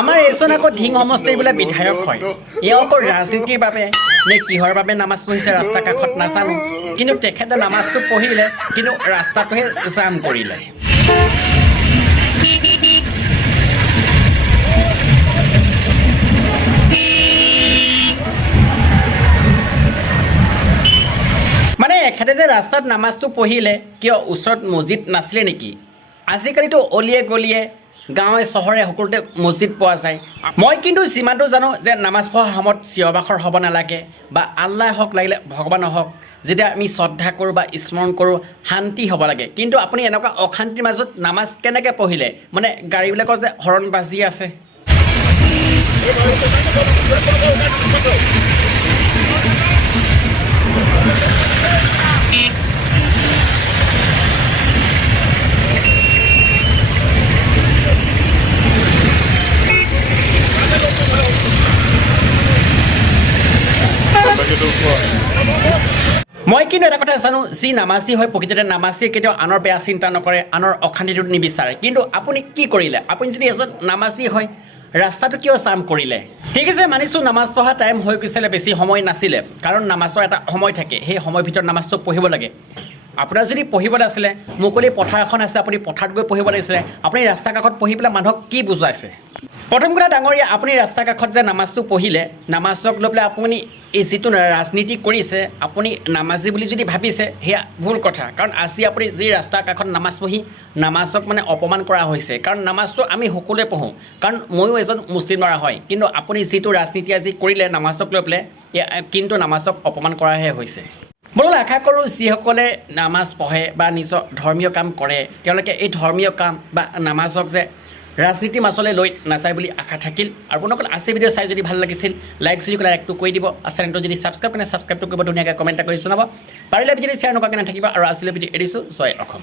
আমাৰ এজন আকৌ ঢিং সমষ্টিৰ বোলে বিধায়ক হয় এওঁ আকৌ ৰাজনীতিৰ বাবে নে কিহৰ বাবে নামাজ পঢ়িছে ৰাস্তা কাষত নাজানো কিন্তু তেখেতে নামাজটো পঢ়িলে কিন্তু ৰাস্তাটোহে জাম কৰিলে মানে এখেতে যে ৰাস্তাত নামাজটো পঢ়িলে কিয় ওচৰত মছজিদ নাছিলে নেকি আজিকালিতো অলিয়ে গলিয়ে গাঁৱে চহৰে সকলোতে মছজিদ পোৱা যায় মই কিন্তু যিমানটো জানো যে নামাজ পঢ়াৰ সময়ত চিঞৰ বাখৰ হ'ব নালাগে বা আল্লাহ হওক লাগিলে ভগৱান হওক যেতিয়া আমি শ্ৰদ্ধা কৰোঁ বা স্মৰণ কৰোঁ শান্তি হ'ব লাগে কিন্তু আপুনি এনেকুৱা অশান্তিৰ মাজত নামাজ কেনেকৈ পঢ়িলে মানে গাড়ীবিলাকৰ যে হৰণ বাজি আছে মই কিন্তু এটা কথা জানো যি নামাজী হয় প্ৰকৃততে নামাজীয়ে কেতিয়াও আনৰ বেয়া চিন্তা নকৰে আনৰ অশান্তিটো নিবিচাৰে কিন্তু আপুনি কি কৰিলে আপুনি যদি এজন নামাজী হয় ৰাস্তাটো কিয় জাম কৰিলে ঠিক আছে মানিছোঁ নামাজ পঢ়া টাইম হৈ গৈছিলে বেছি সময় নাছিলে কাৰণ নামাজৰ এটা সময় থাকে সেই সময়ৰ ভিতৰত নামাজটো পঢ়িব লাগে আপোনাৰ যদি পঢ়িবলৈ আছিলে মুকলি পথাৰ এখন আছে আপুনি পথাৰত গৈ পঢ়িব লাগিছিলে আপুনি ৰাস্তা কাষত পঢ়ি পেলাই মানুহক কি বুজাইছে প্ৰথম কথা ডাঙৰীয়া আপুনি ৰাস্তা কাষত যে নামাজটো পঢ়িলে নামাজক লৈ পেলাই আপুনি এই যিটো ৰাজনীতি কৰিছে আপুনি নামাজী বুলি যদি ভাবিছে সেয়া ভুল কথা কাৰণ আজি আপুনি যি ৰাস্তাৰ কাষত নামাজ পঢ়ি নামাজক মানে অপমান কৰা হৈছে কাৰণ নামাজটো আমি সকলোৱে পঢ়োঁ কাৰণ ময়ো এজন মুছলিম ল'ৰা হয় কিন্তু আপুনি যিটো ৰাজনীতি আজি কৰিলে নামাজক লৈ পেলাই কিন্তু নামাজক অপমান কৰাহে হৈছে ব'লক আশা কৰোঁ যিসকলে নামাজ পঢ়ে বা নিজৰ ধৰ্মীয় কাম কৰে তেওঁলোকে এই ধৰ্মীয় কাম বা নামাজক যে ৰাজনীতি মাছলৈ লৈ নাচায় বুলি আশা থাকিল আৰু আপোনালোকে আজি ভিডিঅ' চাই যদি ভাল লাগিছিল লাইক যদি ক'লে লাইকটো কৰি দিব আৰু চেনেলটো যদি ছাবস্ক্ৰাইব কৰে ছাবস্ক্ৰাইবটো কৰিব ধুনীয়াকৈ কমেণ্ট কৰি জনাব পাৰিলে ভিডিঅ'টো শ্বেয়াৰ নকৰাকৈ নাথাকিব আৰু আজিলৈ ভিডিঅ' এৰিছোঁ জয় অসম।